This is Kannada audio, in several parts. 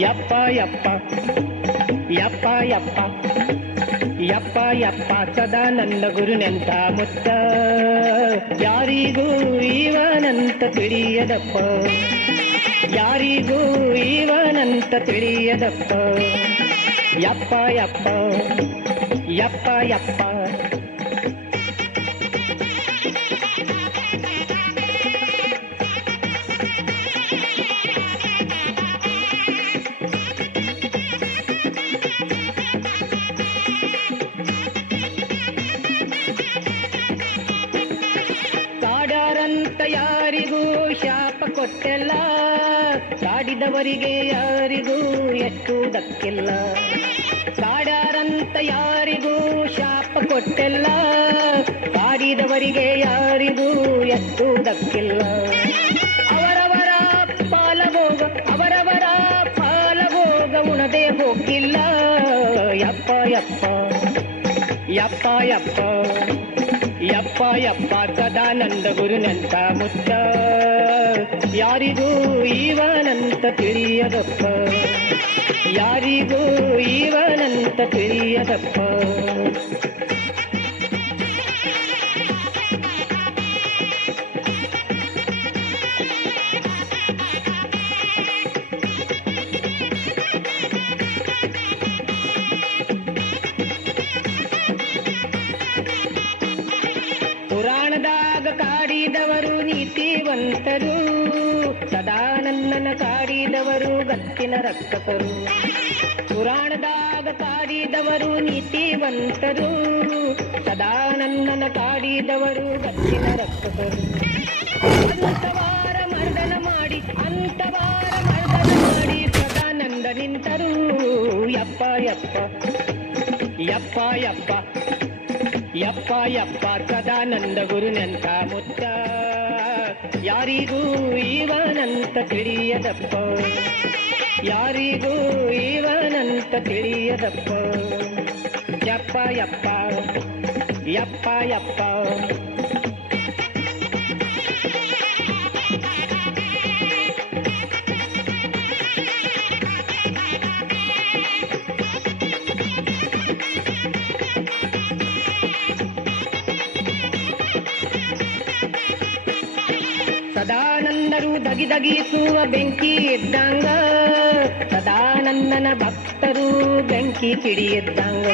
ಯಪ್ಪ ಯಪ್ಪ ಯಪ್ಪ ಯಪ್ಪ ಯಪ್ಪ ಯಪ್ಪ ಸದಾನಂದ ಗುರುನೆಂತ ಮುತ್ತ ಯಾರಿಗೂ ಇವನಂತ ತಿಳಿಯದಪ್ಪ ಯಾರಿಗೂ ಇವನಂತ ತಿಳಿಯದಪ್ಪ ಯಪ್ಪ ಯಪ್ಪ ಯಪ್ಪ ಯಪ್ಪ ಯಾರಿಗೂ ಶಾಪ ಕೊಟ್ಟೆಲ್ಲ ಕಾಡಿದವರಿಗೆ ಯಾರಿಗೂ ಎಷ್ಟು ದಕ್ಕಿಲ್ಲ ಕಾಡಾರಂತ ಯಾರಿಗೂ ಶಾಪ ಕೊಟ್ಟೆಲ್ಲ ಕಾಡಿದವರಿಗೆ ಯಾರಿಗೂ ಎಷ್ಟು ದಕ್ಕಿಲ್ಲ ಅವರವರ ಪಾಲಭೋಗ ಉಣದೆ ಹೋಗಿಲ್ಲ ಯಪ್ಪ ಯಪ್ಪ ಯಪ್ಪ ಯಪ್ಪ ಯಪ್ಪ ಯಪ್ಪ ಸದಾನಂದ ಗುರುನಂತ ಮುತ್ತ ಯಾರಿಗೂ ಇವನಂತ ತಿಳಿಯದಪ್ಪ ಯಾರಿಗೂ ಇವನಂತ ತಿಳಿಯದಪ್ಪ ಪುರಾಣದಾಗ ಕಾಡಿದವರು ನೀತಿವಂತರು ಸದಾನಂದನ ಕಾಡಿದವರು ಗತ್ತಿನ ರಕ್ಷಕರು ಪುರಾಣದಾಗ ಕಾಡಿದವರು ನೀತಿವಂತರು ಸದಾನಂದನ ಕಾಡಿದವರು ಗತ್ತಿನ ರಕ್ಷಕರು ಅಂತವಾರ ಮರ್ದನ ಮಾಡಿ ಸದಾನಂದ ನಿಂತರು ಯಪ್ಪ ಯಪ್ಪ ಯಪ್ಪ ಯಪ್ಪ ಯಪ್ಪ ಯಪ್ಪ ಸದಾನಂದ ಗುರುನಂತ ಮುತ್ತ ಯಾರಿಗೂ ಇವನಂತ ತಿಳಿಯದಪ್ಪ ಯಾರಿಗೂ ಇವನಂತ ತಿಳಿಯದಪ್ಪ ಯಪ್ಪ ಯಪ್ಪ ಯಪ್ಪ ಯಪ್ಪ ಸದಾನಂದರು ದಗಿದಗಿಸುವ ಬೆಂಕಿ ಇದ್ದಂಗ ಸದಾನಂದನ ಭಕ್ತರು ಬೆಂಕಿ ಕಿಡಿಯಿದ್ದಂಗ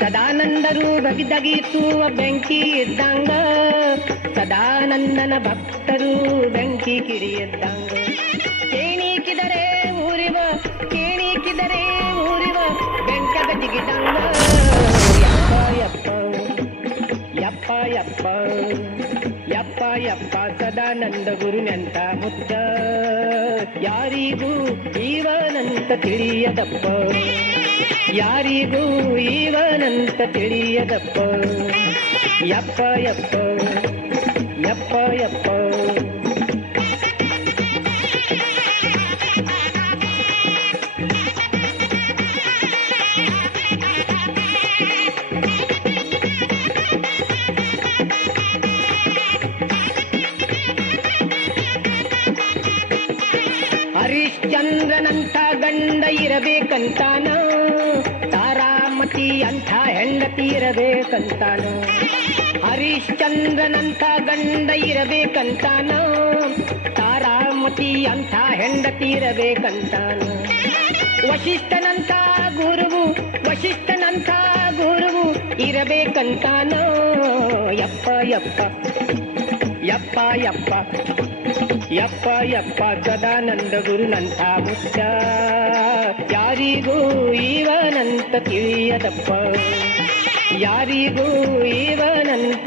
ಸದಾನಂದರು ದಗಿದಗಿಸುವ ಬೆಂಕಿ ಇದ್ದಂಗ ಸದಾನಂದನ ಭಕ್ತರು ಬೆಂಕಿ ಕಿಡಿಯಿದ್ದಂಗ ಕೇಣಿಕಿದರೆ ಊರಿವ ಬೆಂಕದ ಜಿಗಿದಂಗ ಯಪ್ಪ ಯಪ್ಪ ಯಪ್ಪ ಯಪ್ಪ ಯಪ್ಪ ಸದಾನಂದ ಗುರುನಂತ ಮುತ್ತ ಯಾರಿಗೂ ಇವನಂತ ತಿಳಿಯದಪ್ಪ ಯಾರಿಗೂ ಇವನಂತ ತಿಳಿಯದಪ್ಪ ಯಪ್ಪ ಯಪ್ಪ ಯಪ್ಪ ಯಪ್ಪ ಹರಿಶ್ಚಂದ್ರನಂಥ ಗಂಡ ಇರಬೇಕಂತಾನ ತಾರಾಮತಿ ಅಂಥ ಹೆಂಡತಿ ಇರಬೇಕಂತಾನ ಹರಿಶ್ಚಂದ್ರನಂಥ ಗಂಡ ಇರಬೇಕಂತಾನ ತಾರಾಮತಿ ಅಂಥ ಹೆಂಡತಿ ಇರಬೇಕಂತಾನ ವಶಿಷ್ಠನಂಥ ಗುರುವು ಇರಬೇಕಂತಾನ ಯಪ್ಪ ಯಪ್ಪ ಯಪ್ಪ ಯಪ್ಪ ಯಪ್ಪ ಯಪ್ಪ ಸದಾನಂದ ಗುರುನಂತ ಮುತ್ತ ಯಾರಿಗೂ ಇವನಂತ ತಿಳಿಯದಪ್ಪ ಯಾರಿಗೂ ಇವನಂತ